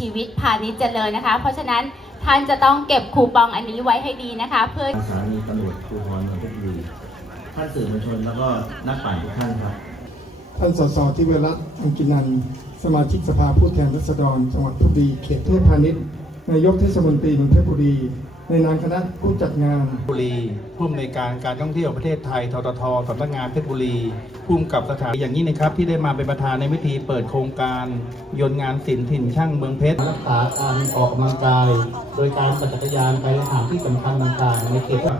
ชีวิตพาณิชย์เจริญนะคะ เพราะฉะนั้นท่านจะต้องเก็บคูปองอันนี้ไว้ให้ดีนะคะ เพื่อสถานีตำรวจภูธรเมืองเพชรบุรีท่านสื่อมวลชนแล้วก็นักปั่นทุกท่านครับ ท่านสสทิเวรัตน์อังกินันท์สมาชิกสภาผู้แทนราษฎร จังหวัดเพชรบุรีเขตเทพพาณิชย์นายกเทศมนตรีเมืองเพชรบุรี ในนามคณะผู้จัดงานบุรีผู้อำนวยการการท่องเที่ยวประเทศไทยทททสำนักงานเพชรบุรีผู้กำกับสถานอย่างนี้นะครับ ที่ได้มาเป็นประธานในพิธีเปิดโครงการยนต์งานศิลป์ถิ่นช่างเมืองเพชรรักษาการออกกำลังกาย โดยการปั่นจักรยานไปสถานที่สำคัญต่างๆในเขตพระ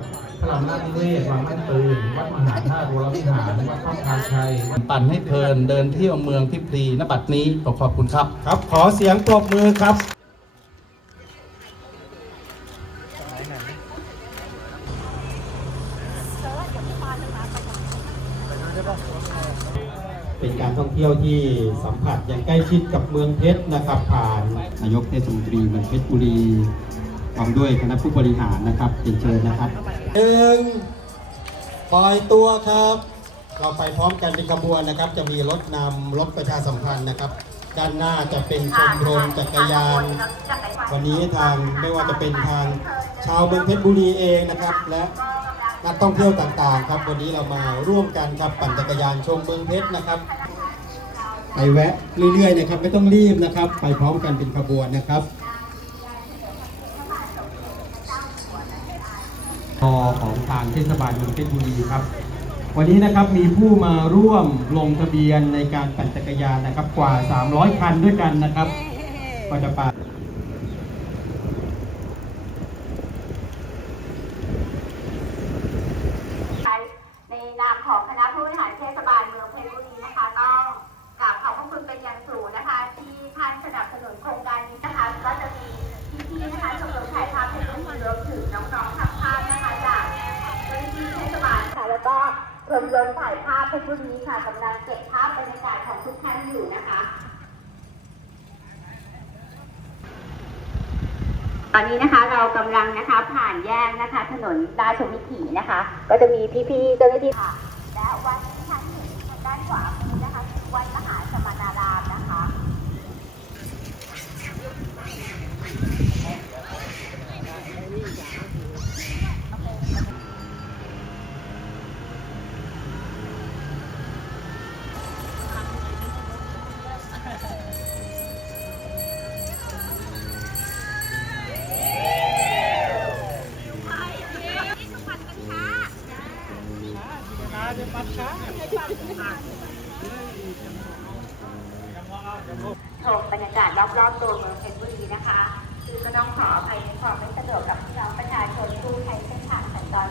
รามราชนิเวศวังแม่ปืนวัดมหาธาตุวรวิหารวัดข้ามคาชัยปั่นให้เพลินเดินเที่ยวเมืองพิพลีณบัดนี้ขอขอบคุณครับ ครับ ขอเสียงปรบมือครับ เป็นการท่องเที่ยวที่สัมผัสอย่างใกล้ชิดกับเมืองเพชรนะครับผ่านนายกเทศมนตรีเมืองเพชรบุรีพร้อมด้วยคณะผู้บริหารนะครับเรียนเชิญนะครับหนึ่งปล่อยตัวครับ เราไปพร้อมกันเป็นขบวนนะครับ จะมีรถนำรถประชาสัมพันธ์นะครับ ด้านหน้าจะเป็นชมรมจักรยาน วันนี้ทางไม่ว่าจะเป็นทางชาวเมืองเพชรบุรีเองนะครับ และ นักท่องเที่ยวต่างๆ ครับวันนี้เรามาร่วมกันครับปั่นจักรยานชมเมืองเพชรนะครับไปแวะเรื่อยๆนะครับไม่ต้องรีบนะครับ ไปพร้อมกันเป็นขบวนนะครับพอของทางเทศบาลเมืองเพชรบุรีครับ วันนี้นะครับมีผู้มาร่วมลงทะเบียนในการปั่นจักรยานนะครับกว่า 300 คันด้วยกันนะครับก็จะไปในนาม ของคณะผู้บริหารเทศบาลเมืองเพชรบุรีนะคะต้องกราบขอบพระคุณเป็นอย่างสูงนะคะ ที่ท่านสนับสนุนโครงการนี้นะคะ ก็จะมีพี่ๆนะคะชมรมถ่ายภาพเพชรบุรีรวมถึงน้องๆทำภาพนะคะจากเจ้าหน้าที่เทศบาลค่ะแล้วก็ชมรมถ่ายภาพเพชรบุรีค่ะกำลังเก็บภาพบรรยากาศของทุกท่านอยู่นะคะตอนนี้นะคะเรากำลังนะคะผ่านแยกนะคะ ถนนราชวิถีนะคะ ก็จะมีพี่ๆเจ้าหน้าที่ค่ะ วัดที่ท่านเห็นทางด้านขวามือนะคะคือวัดมหา ชมบรรยากาศรอบๆตัวเมืองเพชรบุรีนะคะ คือก็ต้องขออภัยในความไม่สะดวกกับพี่น้องประชาชนผู้ใช้เส้นทางสัญจร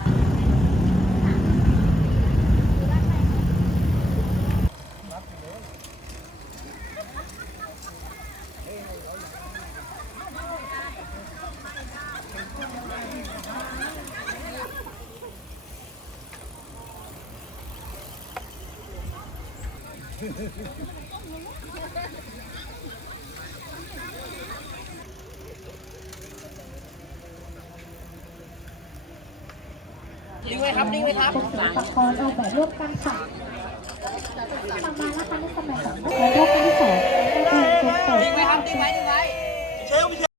เป็นศิลปากรออกแบบร่วมกันค่ะต่อมานะคะในสมัยของในโลกครั้งที่สองได้เป็นทรงโปรดเกล้าทรง